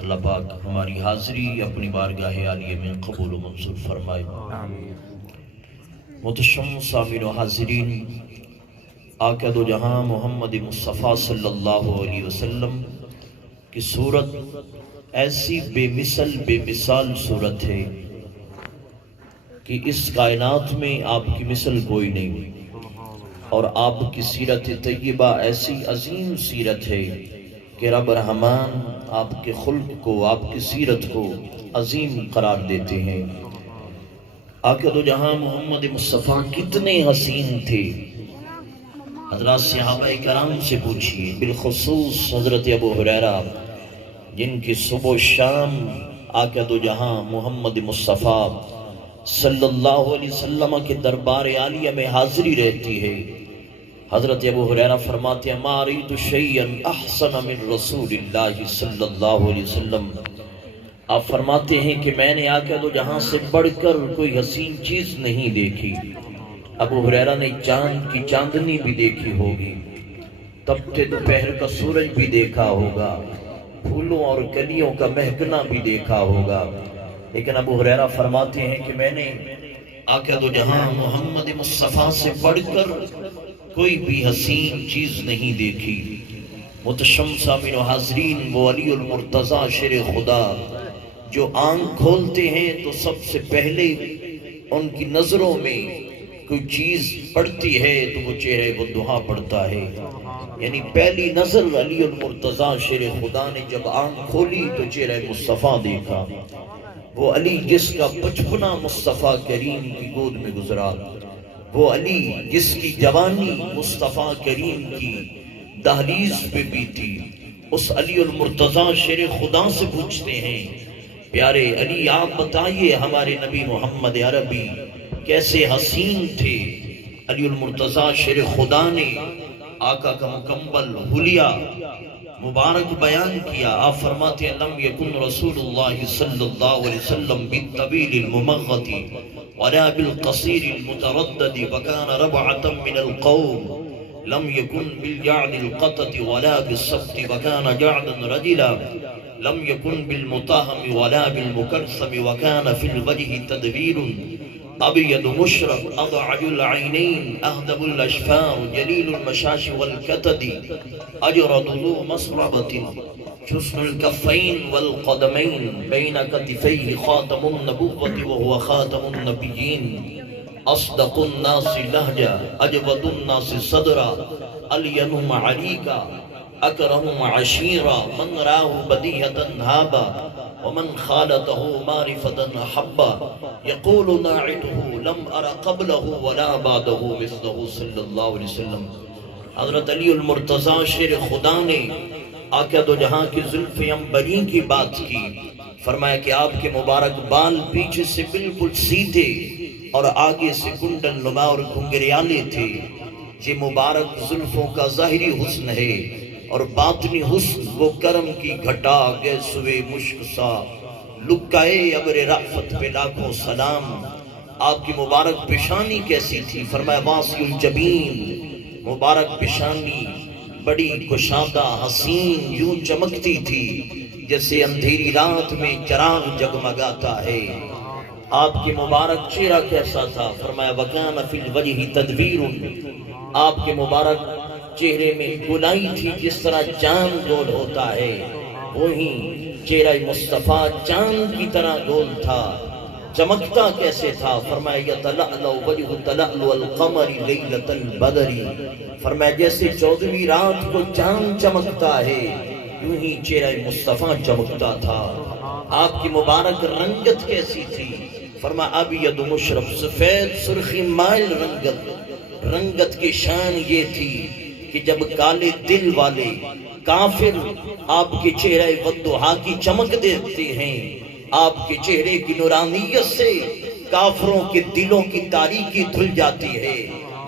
اللہ پاک ہماری حاضری اپنی بارگاہ عالیہ میں قبول و منظور فرمائے۔ محتشم سامعین و حاضرین، آقا دو جہاں محمد مصطفیٰ صلی اللہ علیہ وسلم کی صورت ایسی بے مثال صورت ہے کہ اس کائنات میں آپ کی مثل کوئی نہیں، اور آپ کی سیرت طیبہ ایسی عظیم سیرت ہے کہ رب رحمان آپ کے خلق کو، آپ کی سیرت کو عظیم قرار دیتے ہیں۔ آقا دو جہاں محمد مصطفیٰ کتنے حسین تھے، حضرات صحابہ کرام سے پوچھئے، بالخصوص حضرت ابو ہریرہ جن کی صبح و شام آقا دو جہاں محمد مصطفیٰ صلی اللہ علیہ وسلم کے دربار عالیہ میں حاضری رہتی ہے۔ حضرت ابو ہریرہ فرماتے ہیں، ما رأیت شیئا احسن من رسول اللہ صلی اللہ علیہ وسلم۔ آپ فرماتے ہیں کہ میں نے آقا دو جہاں سے بڑھ کر کوئی حسین چیز نہیں دیکھی۔ ابو ہریرہ نے چاند کی چاندنی بھی دیکھی ہوگی، تپتے دوپہر کا سورج بھی دیکھا ہوگا، پھولوں اور کلیوں کا مہکنا بھی دیکھا ہوگا، لیکن ابو ہریرہ فرماتے ہیں کہ میں نے آقا دو جہاں محمد مصطفیٰ سے بڑھ کر کوئی بھی حسین چیز نہیں دیکھی۔ محتشم سامعین و حاضرین، وہ علی المرتضیٰ شیر خدا جو آنکھ کھولتے ہیں تو سب سے پہلے ان کی نظروں میں کوئی چیز پڑتی ہے تو وہ چہرہ والضحیٰ پڑتا ہے، یعنی پہلی نظر علی المرتضیٰ شیر خدا نے جب آنکھ کھولی تو چہرہ مصطفیٰ دیکھا۔ وہ علی جس کا بچپنا مصطفیٰ کریم کی گود میں گزرا، وہ علی جس کی جوانی مصطفیٰ کریم کی دہلیز پہ بیتی، اس علی المرتضیٰ شیر خدا سے پوچھتے ہیں، پیارے علی آپ بتائیے ہمارے نبی محمد عربی کیسے حسین تھے؟ علی المرتضیٰ شیر خدا نے آقا کا مکمل حلیہ مبارک بیان کیا۔ آپ فرماتے ہیں، لم یکن رسول اللہ صلی اللہ علیہ وسلم بالطویل الممغط ولا بالقصیر المتردد وكان ربعة من القوم، لم يكن بالجعد القطة ولا بالسبت وكان جعدا رجلا، لم يكن بالمطاهم ولا بالمكرثم وكان في الوجه تدبير، ابيض مشرق اضعج العينين اهدب الاشفار جليل المشاش والكتد اجرد ذو مصربة حسن الكفين والقدمين بين كتفيه خاتم النبوة وهو خاتم النبيين، اصدق الناس لهجة اجود الناس صدرا الينهم عليكا اکرم عشیرا، من راہ بدیہتا ہابا ومن خالته معرفتا حبا، یقول ناعته لم ارى قبله ولا بعده مثله صلی اللہ علیہ وسلم۔ حضرت علی المرتضیٰ شیر خدا نے آقا دو جہاں کی زلف عنبری کی بات کی، فرمایا کہ آپ کے مبارک بال پیچھے سے بالکل سیدھے اور آگے سے کنڈل نما اور گھنگریالے تھے۔ یہ مبارک زلفوں کا ظاہری حسن ہے، اور باطنی حسن وہ کرم کی گھٹا گئے سوے مشک سا، لکائے ابر رأفت پہ لاکھوں سلام۔ آپ کی مبارک پیشانی کیسی تھی؟ فرمایا واسی الجبین، مبارک پیشانی بڑی کشادہ حسین، یوں چمکتی تھی جیسے اندھیری رات میں چراغ جگمگاتا ہے۔ آپ کی مبارک چہرہ کیسا تھا؟ فرمایا وَكَانَ فِي الْوَجْهِ تَدْبِيرٌ، آپ کے مبارک چہرے میں گولائی تھی جس طرح چاند گول ہوتا ہے، وہی چہرہ مصطفیٰ چاند کی طرح گول تھا۔ چمکتا کیسے تھا؟ فرمایا یتلألؤ وجہ تلألؤ القمر لیلۃ البدر، فرمایا جیسے 14ویں رات کو چاند چمکتا ہے یوں ہی چہرہ مصطفیٰ چمکتا تھا۔ آپ کی مبارک رنگت کیسی تھی؟ فرمایا ابیض مشرب، سفید سرخی مائل رنگت کی شان یہ تھی کہ جب کالے دل والے کافر آپ کے چہرے والضحیٰ کی چمک دیکھتے ہیں، آپ کے چہرے کی نورانیت سے کافروں کے دلوں کی تاریکی دھل جاتی ہے،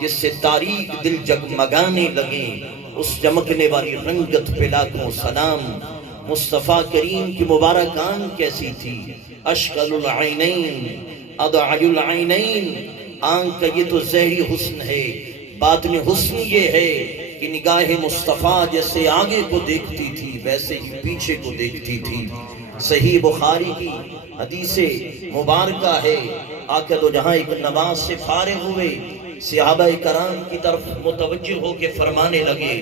جس سے تاریک دل جگمگانے لگیں۔ اس چمکنے والی رنگت پہ لاکھوں سلام۔ مصطفیٰ کریم کی مبارک آنکھ کیسی تھی؟ اشکل العینین اضعج العینین، آنکھ کا یہ تو ظاہری حسن ہے، باطنی حسن یہ ہے کہ نگاہ مصطفیٰ جیسے آگے کو دیکھتی تھی ویسے ہی پیچھے کو دیکھتی تھی۔ صحیح بخاری کی حدیث مبارکہ ہے، آقا دو جہاں ایک نماز سے فارغ ہوئے، صحابہ کرام کی طرف متوجہ ہو کے فرمانے لگے،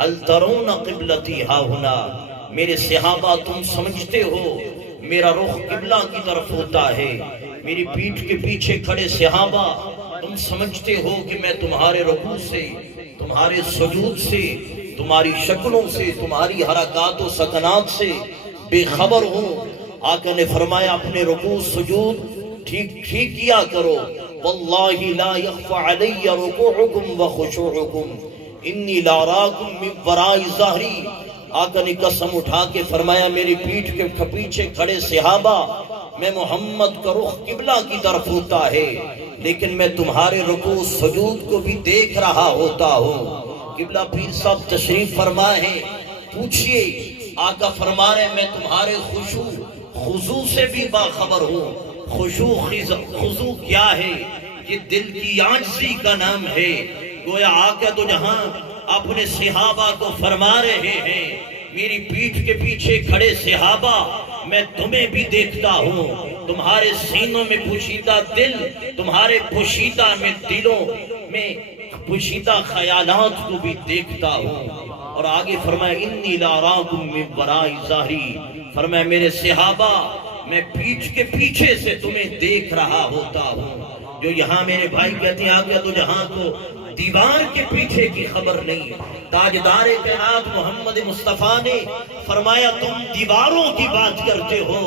ہل ترون قبلتی ہا ہنا، میرے صحابہ تم سمجھتے ہو میرا رخ قبلہ کی طرف ہوتا ہے؟ میری پیٹھ کے پیچھے کھڑے صحابہ تم سمجھتے ہو کہ میں تمہارے رکوع سے، تمہارے سجود سے، تمہاری شکلوں سے، تمہاری حرکات و سکنات سے بے خبر ہوں؟ آقا نے فرمایا اپنے رکوع سجود ٹھیک کیا کرو، واللہ لا یخفى علی رکوعکم و خشوعکم انی لاراکم من وراء ظہری۔ آقا نے قسم اٹھا کے فرمایا میری پیٹھ کے پیچھے کھڑے صحابہ، میں محمد کا رخ قبلہ کی طرف ہوتا ہے لیکن میں تمہارے رکوع سجود کو بھی دیکھ رہا ہوتا ہوں۔ قبلہ پیر صاحب تشریف فرما ہے، پوچھئے، آقا فرما رہے میں تمہارے خشوع خضوع سے بھی باخبر ہوں۔ خشوع خضوع کیا ہے؟ یہ دل کی عاجزی کا نام ہے۔ گویا آقا تو جہاں اپنے صحابہ کو فرما رہے ہیں میری پیٹھ کے پیچھے کھڑے صحابہ میں تمہیں بھی دیکھتا ہوں، تمہارے سینوں میں پوشیدہ دل، تمہارے پوشیدہ میں دلوں میں پوشیدہ خیالات کو بھی دیکھتا ہوں۔ اور آگے فرمایا انی لاراکم من وراء ظہری، فرمایا میرے صحابہ میں پیٹھ کے پیچھے سے تمہیں دیکھ رہا ہوتا ہوں۔ جو یہاں میرے بھائی کہتے ہیں آقا تو جہاں کو دیوار کے پیچھے کی خبر نہیں، تاجدار کائنات محمد مصطفیٰ نے فرمایا تم دیواروں کی بات کرتے ہو،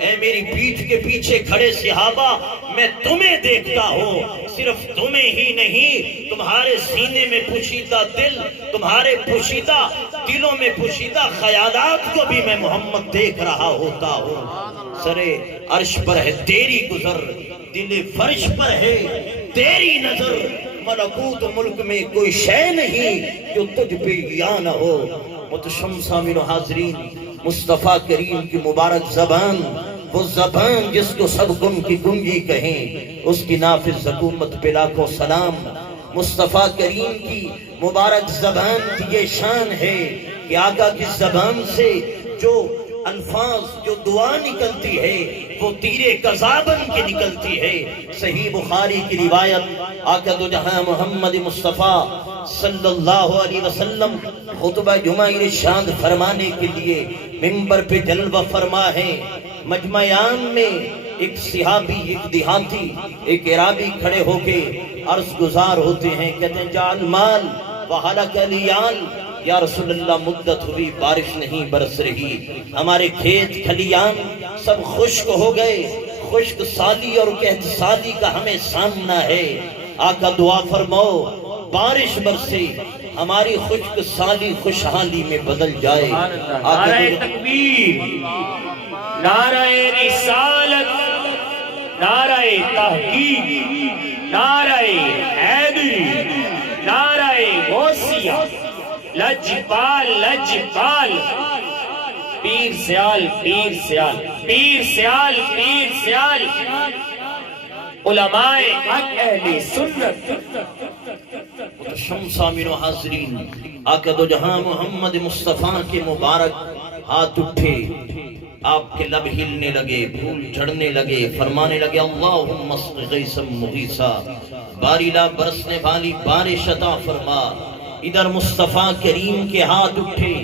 اے میری پیٹھ کے پیچھے کھڑے صحابہ میں تمہیں دیکھتا ہوں، صرف تمہیں ہی نہیں تمہارے سینے میں پوشیدہ دل، تمہارے پوشیدہ دلوں میں پوشیدہ خیالات کو بھی میں محمد دیکھ رہا ہوتا ہوں۔ سرے عرش پر ہے تیری گزر، دل فرش پر ہے تیری نظر، ملکوت ملک میں کوئی شے نہیں جو تجھ پہ یا نہ ہو۔ متشم سامعین و حاضرین، مصطفیٰ کریم کی مبارک زبان، وہ زبان جس کو سب گن کی گنگی کہیں، اس کی نافذ حکومت پہ لاکھوں سلام۔ مصطفیٰ کریم کی مبارک زبان کی یہ شان ہے کہ آقا کی زبان سے جو الفاظ، جو دعا نکلتی ہے وہ تیرے قذابن کی نکلتی ہے۔ صحیح بخاری کی روایت، آقا دو جہاں محمد مصطفیٰ صلی اللہ علیہ وسلم خطبہ جمعہ ارشاد فرمانے کے لیے منبر پہ جلوہ فرما ہے۔ مجمع عام میں ایک صحابی، ایک دیہاتی، ایک عرابی کھڑے ہو کے عرض گزار ہوتے ہیں، کہتے ہیں جعل مال وحلق لیال، یا رسول اللہ مدت ہوئی بارش نہیں برس رہی، ہمارے کھیت کھلیان سب خشک ہو گئے، خشک سالی اور قحط سالی کا ہمیں سامنا ہے۔ آقا دعا فرماؤ بارش برسے، ہماری خشک سالی خوشحالی میں بدل جائے۔ نعرہ تکبیر، نعرہ رسالت، نعرہ تحقیق، نعرہ حیدری، نعرہ غوثیہ، لجپال لجپال، پیر سیال پیر سیال پیر سیال پیر سیال، علماء حق اہل سنت۔ شم سامعین و حاضرین، آقا دو جہاں محمد مصطفیٰ کے مبارک ہاتھ اٹھے، آپ کے لب ہلنے لگے، پھول جھڑنے لگے، فرمانے لگے اللہم اسق غیثا مغیثا، باری لا برسنے والی بارش عطا فرما۔ ادھر مصطفیٰ کریم کے ہاتھ اٹھے،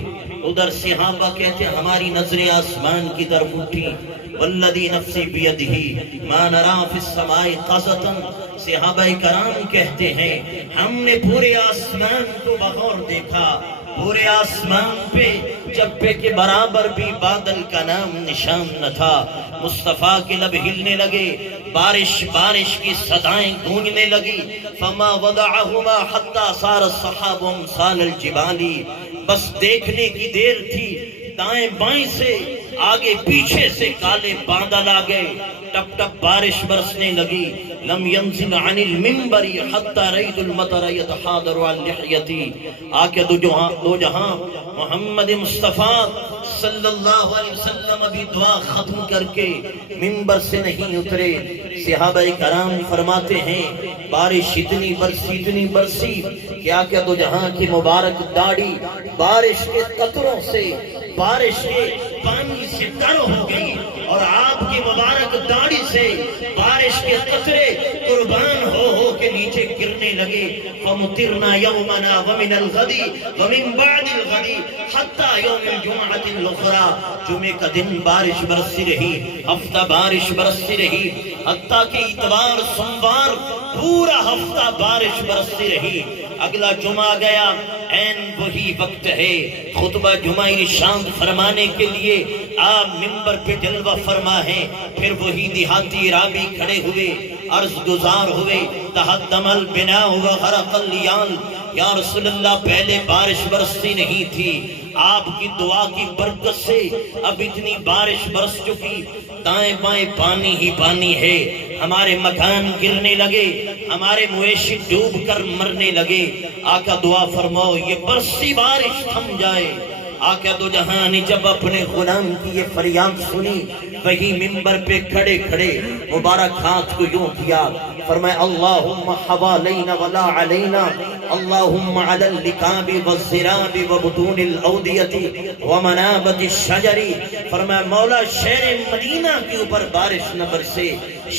ادھر صحابہ کہتے ہیں ہماری نظریں آسمان کی طرف اٹھی، والذی نفسی بیدہ ما نرا فی السماء قزطا، صحابہ کرام کہتے ہیں ہم نے پورے آسمان کو بغور دیکھا، پورے آسمان پہ چپے کے برابر بھی بادل کا نام نشان نہ تھا۔ مصطفیٰ کے لب ہلنے لگے، بارش کی صدائیں گونجنے لگی، فما وضعہما حتی صار الصحاب امثال الجبال، بس دیکھنے کی دیر تھی، دائیں بائیں سے آگے پیچھے سے کالے بادل آ گئے، ٹپ ٹپ بارش برسنے لگی۔ لم ينزل عن المنبر حتى رأيت المطر يتحاضر عن لحيتي، آکے دو جہاں محمد مصطفیٰ صلی اللہ علیہ وسلم ابھی دعا ختم کر کے منبر سے نہیں اترے۔ صحابہ کرام فرماتے ہیں بارش اتنی برسی کہ آکے دو جہاں کی مبارک داڑھی بارش کے قطروں سے بارش کے پانی سے تر ہو گئی اور آپ کی مبارک داڑھی سے بارش کے قطرے قربان ہو کے نیچے گرنے لگے. فَمُطِرْنَا يَوْمَنَا وَمِنَ الْغَدِ وَمِنْ بَعْدِ الْغَدِ حَتَّى يَوْمِ الْجُمْعَةِ الْأُخْرَى. جمعے کا دن بارش برستی رہی، ہفتہ بارش برستی رہی، حتیٰ کہ اتوار سوموار پورا ہفتہ بارش برستی رہی. اگلا جمعہ گیا، عین وہی وقت ہے خطبہ جمعہ ارشاد فرمانے کے لیے آپ ممبر پہ جلوہ فرما ہیں. پھر وہی دیہاتی رابی کھڑے ہوئے، عرض گزار ہوئے، تہدم البناء وغرق الیال. یا رسول اللہ پہلے بارش برستی نہیں تھی، آپ کی دعا کی برکت سے اب اتنی بارش برس چکی، دائیں بائیں پانی ہی پانی ہے. ہمارے مکان گرنے لگے، ہمارے مویشی ڈوب کر مرنے لگے. آقا دعا فرماؤ یہ برسی بارش تھم جائے. آقا دو جہاں نے جب اپنے غلام کی یہ فریاد سنی، وہی ممبر پہ کھڑے کھڑے مبارک ہاتھ کو یوں کیا، فرمایا اللہم حوالینا ولا علینا، اللہم علی اللکاب والزراب وبطون الاودیت ومنابت الشجر. فرمایا مولا شہر مدینہ کے اوپر بارش نہ برسے،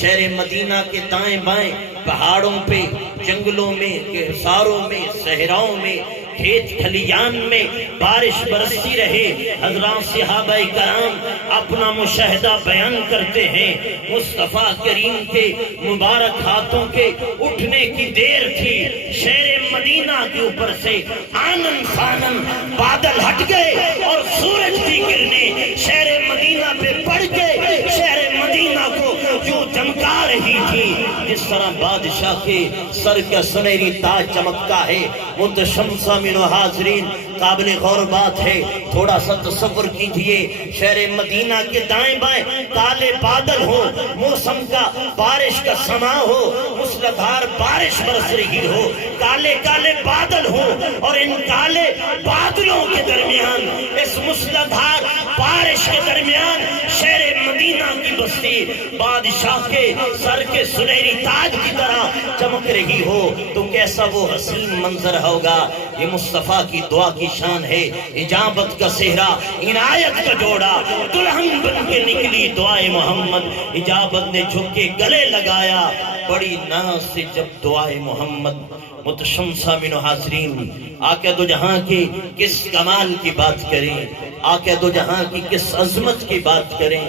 شہر مدینہ کے دائیں بائیں پہاڑوں پہ، جنگلوں میں، حصاروں میں، صحراؤں میں، کھیت کھلیان میں بارش برستی رہے. حضرات صحابہ کرام اپنا مشاہدہ بیان کرتے ہیں، مصطفیٰ کریم کے مبارک ہاتھوں کے اٹھنے کی دیر تھی، شہر مدینہ کے اوپر سے آنن فانن بادل ہٹ گئے اور سورج بھی گرنے شہر مدینہ پہ پڑ کے شہر مدینہ کو جو چمکا رہی تھی. جس طرح بادشاہ کے سر کا سنہری تاج چمکتا ہے. متشمسہ من حاضرین قابل غور بات ہے، تھوڑا سا تصور کیجئے شہر مدینہ کے دائیں بائیں کالے بادل ہو، موسم کا بارش کا سما ہو، موسلادھار بارش برس رہی ہو، کالے کالے بادل ہو اور ان کالے بادلوں کے درمیان، اس موسلادھار بارش کے درمیان شہر مدینہ کی بستی بادشاہ کے سر کے سنہری تاج کی طرح چمک رہی ہو تو کیسا وہ حسین منظر ہوگا. یہ مصطفیٰ کی دعا کی شان ہے. اجابت کا صحرا، عنایت کا جوڑا، دلہن بن کے نکلی دعائے محمد. اجابت نے جھک کے گلے لگایا بڑی ناز سے جب دعائے محمد. متشمسہ من حاضرین آقا دو جہاں کی کس کمال کی بات کریں، آقا دو جہاں کی کس عظمت کی بات کریں.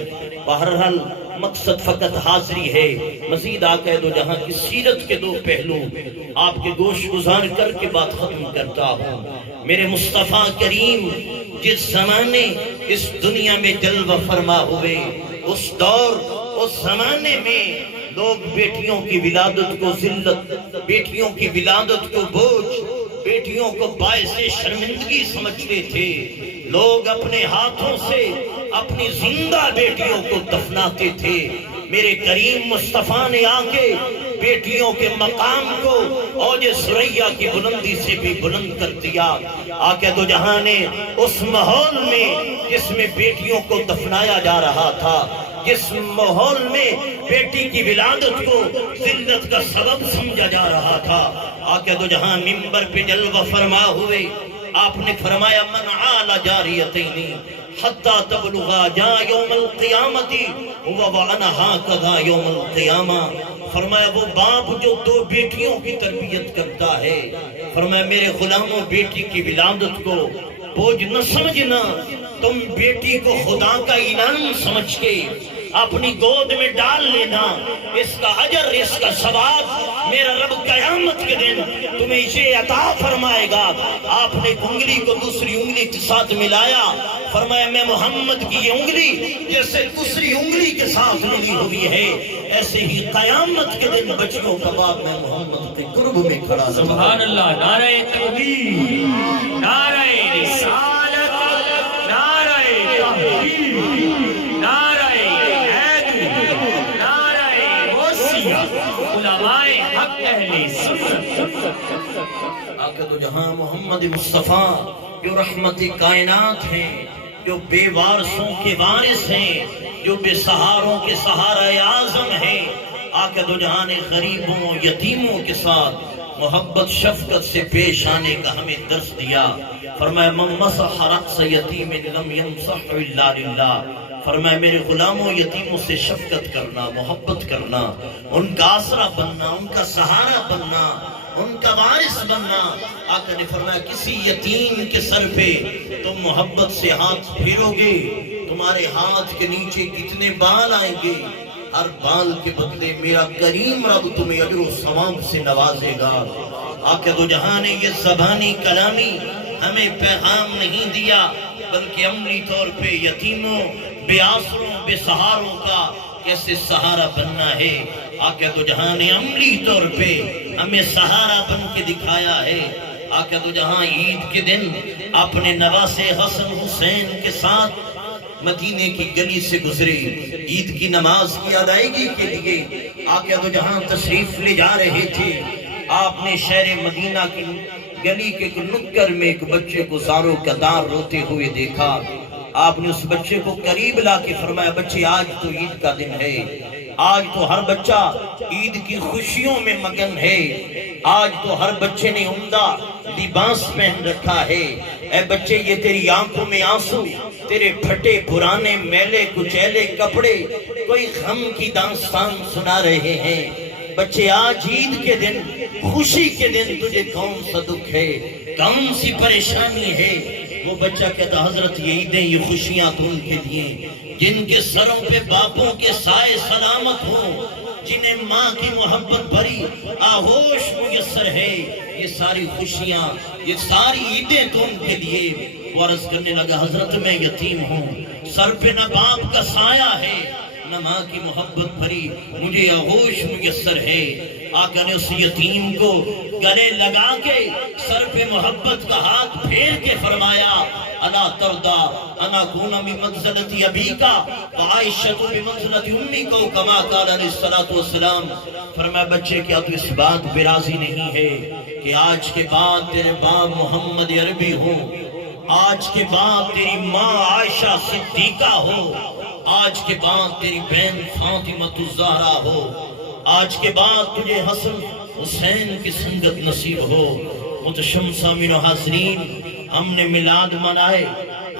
بہرحال مقصد فقط حاضری ہے. مزید آقا دو جہاں کی سیرت کے دو پہلو آپ کے گوش گزار کر کے بات ختم کرتا ہوں. میرے مصطفیٰ کریم جس زمانے اس دنیا میں جلوہ فرما ہوئے، اس دور اس زمانے میں لوگ بیٹیوں کی ولادت کو ذلت، بیٹیوں کی ولادت کو بوجھ، بیٹیوں کو باعث شرمندگی سمجھتے تھے. لوگ اپنے ہاتھوں سے اپنی زندہ بیٹیوں کو دفناتے تھے. میرے کریم مصطفیٰ نے آ کے بیٹیوں کے مقام کو اوج ثریا کی بلندی سے بھی بلند کر دیا. آقا دو جہاں نے اس ماحول میں جس میں بیٹیوں کو دفنایا جا رہا تھا، جس ماحول میں بیٹی کی ولادت کو ذلت کا سبب سمجھا جا رہا تھا، آقا دو جہاں ممبر پہ جلوہ فرما ہوئے. آپ نے فرمایا من عال جاریتین حتی تبلغا جا یوم القیامت وانا ہاکذا یوم القیامہ. فرمایا وہ باپ جو دو بیٹیوں کی تربیت کرتا ہے، فرمایا میرے غلاموں بیٹی کی ولادت کو بوجھ نہ سمجھنا، تم بیٹی کو خدا کا انعام سمجھ کے اپنی گود میں ڈال لینا. اس کا اجر، اس کا ثواب میرا رب قیامت کے دن تمہیں اسے عطا فرمائے گا. آپ نے انگلی کو دوسری انگلی کے ساتھ ملایا، فرمایا میں محمد کی یہ انگلی جیسے دوسری انگلی کے ساتھ ملی ہوئی ہے، ایسے ہی قیامت کے دن بچیوں کا باپ میں محمد کے قرب میں کھڑا. سبحان اللہ. نعرہ تکبیر، نعرہ رسالت، نعرہ تحقیق، نعرہ علماء حق اہل سنت. آقا دو جہاں محمد مصطفیٰ جو رحمت کائنات ہیں، جو بے وارثوں کے وارث ہیں، جو بے سہاروں کے سہارہ اعظم ہیں. آقا دو جہاں نے غریبوں یتیموں کے ساتھ محبت شفقت سے پیش آنے کا ہمیں درس دیا. فرمایا من مسح رأس یتیم لم یمسح الا للہ. فرمایا میرے غلاموں یتیموں سے شفقت کرنا، محبت کرنا، ان کا آسرا بننا، ان کا سہارا بننا، ان کا وارث بننا. آقا نے فرمایا کسی یتیم کے سر پہ تم محبت سے ہاتھ پھیرو گے، تمہارے ہاتھ کے نیچے کتنے بال آئیں گے، ہر بال کے بدلے میرا کریم رب تمہیں اجر و ثواب سے نوازے گا. آقا دو جہاں نے یہ زبانی کلامی ہمیں پیغام نہیں دیا، بلکہ عملی طور پہ یتیموں، بے آسروں، بے سہاروں کا کیسے سہارا بننا ہے. آقا دو جہاں نے عملی طور پہ ہمیں سہارا بن کے دکھایا ہے. آقا دو جہاں عید کے دن اپنے نواسے حسن حسین کے ساتھ مدینے کی گلی سے گزرے، عید کی نماز کی ادائیگی کے لیے آقا دو جہاں تشریف لے جا رہے تھے. آپ نے شہر مدینہ کی گلی کے نکر میں ایک بچے کو زاروں کا دار روتے ہوئے دیکھا. آپ نے اس بچے کو قریب لا کے فرمایا بچے آج تو عید کا دن ہے، آج تو ہر بچہ عید کی خوشیوں میں مگن ہے، آج تو ہر بچے نے عمدہ لباس پہن رکھا ہے. اے بچے یہ تیری آنکھوں میں آنسو، تیرے پھٹے پرانے میلے کچیلے کپڑے کوئی غم کی داستان سنا رہے ہیں. بچے آج عید کے دن، خوشی کے دن تجھے کون سا دکھ ہے، کون سی پریشانی ہے؟ وہ بچہ کہتا حضرت یہ عیدیں یہ خوشیاں تو ان کے لیے جن کے سروں پہ باپوں کے سائے سلامت ہوں، جنہیں ماں کی محبت بھری آغوش میسر ہے. یہ ساری خوشیاں، یہ ساری عیدیں تو ان کے لیے. وہ عرض کرنے لگا حضرت میں یتیم ہوں، سر پہ نہ باپ کا سایہ ہے نہ ماں کی محبت بھری مجھے آغوش میسر ہے. آقا نے اس یتیم کو گلے لگا کے سر پہ محبت کا ہاتھ پھیر کے فرمایا الا ترضا انا کون بمنزلتی ابیکا وعائشہ بمنزلتی امیک کما قال علیہ الصلوۃ والسلام. فرمایا بچے کیا تو اس بات پہ راضی نہیں ہے کہ آج کے بعد تیرے باپ محمد عربی ہوں، آج کے بعد تیری ماں عائشہ صدیقہ ہو، آج کے بعد تیری بہن فاطمہ الزہرا ہو، آج کے بعد تجھے حسن حسین کی سنگت نصیب ہو. متشم سامعین و حاضرین، ہم نے میلاد منائے،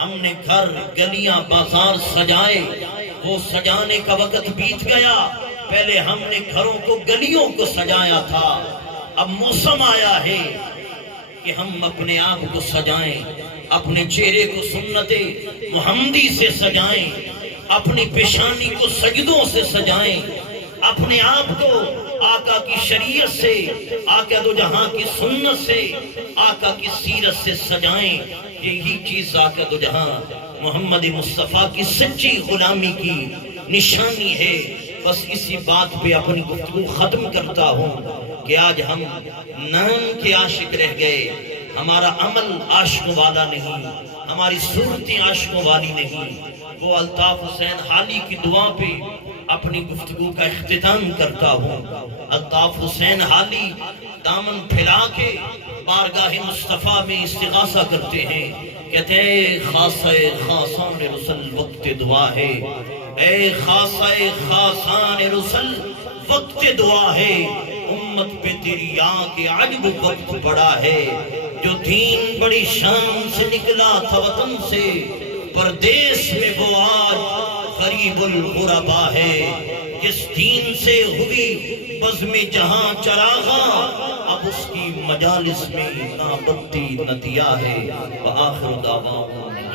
ہم نے گھر گلیاں بازار سجائے، وہ سجانے کا وقت بیت گیا. پہلے ہم نے گھروں کو گلیوں کو سجایا تھا، اب موسم آیا ہے کہ ہم اپنے آپ کو سجائیں، اپنے چہرے کو سنت محمدی سے سجائیں، اپنی پیشانی کو سجدوں سے سجائیں، اپنے آپ کو آقا کی شریعت سے، آقا دو جہاں کی سنت سے، آقا کی سیرت سے سجائیں. یہی چیز آقا دو جہاں محمد مصطفیٰ کی سچی غلامی کی نشانی ہے. بس اسی بات پہ اپنی گفتگو ختم کرتا ہوں کہ آج ہم نام کے عاشق رہ گئے، ہمارا عمل عاشقوں والا نہیں، ہماری صورتیں عاشقوں والی نہیں. وہ الطاف حسین حالی کی دعا پہ اپنی گفتگو کا اختتام کرتا ہوں. الطاف حسین حالی دامن پھیلا کے بارگاہ مصطفیٰ میں استغاثہ کرتے ہیں، کہتے ہیں اے خاصہ خاصان رسل وقت دعا ہے، اے خاصہ خاصان رسل وقت دعا ہے. امت پہ تیری آنکھ عجب وقت پڑا ہے، جو دین بڑی شان سے نکلا تھا وطن سے، پردیس میں وہ آج غریب الغربا ہے. جس دین سے ہوئی بزم جہاں چراغاں، اب اس کی مجالس میں نہ بتی نہ دیا ہے. وآخر دعوانا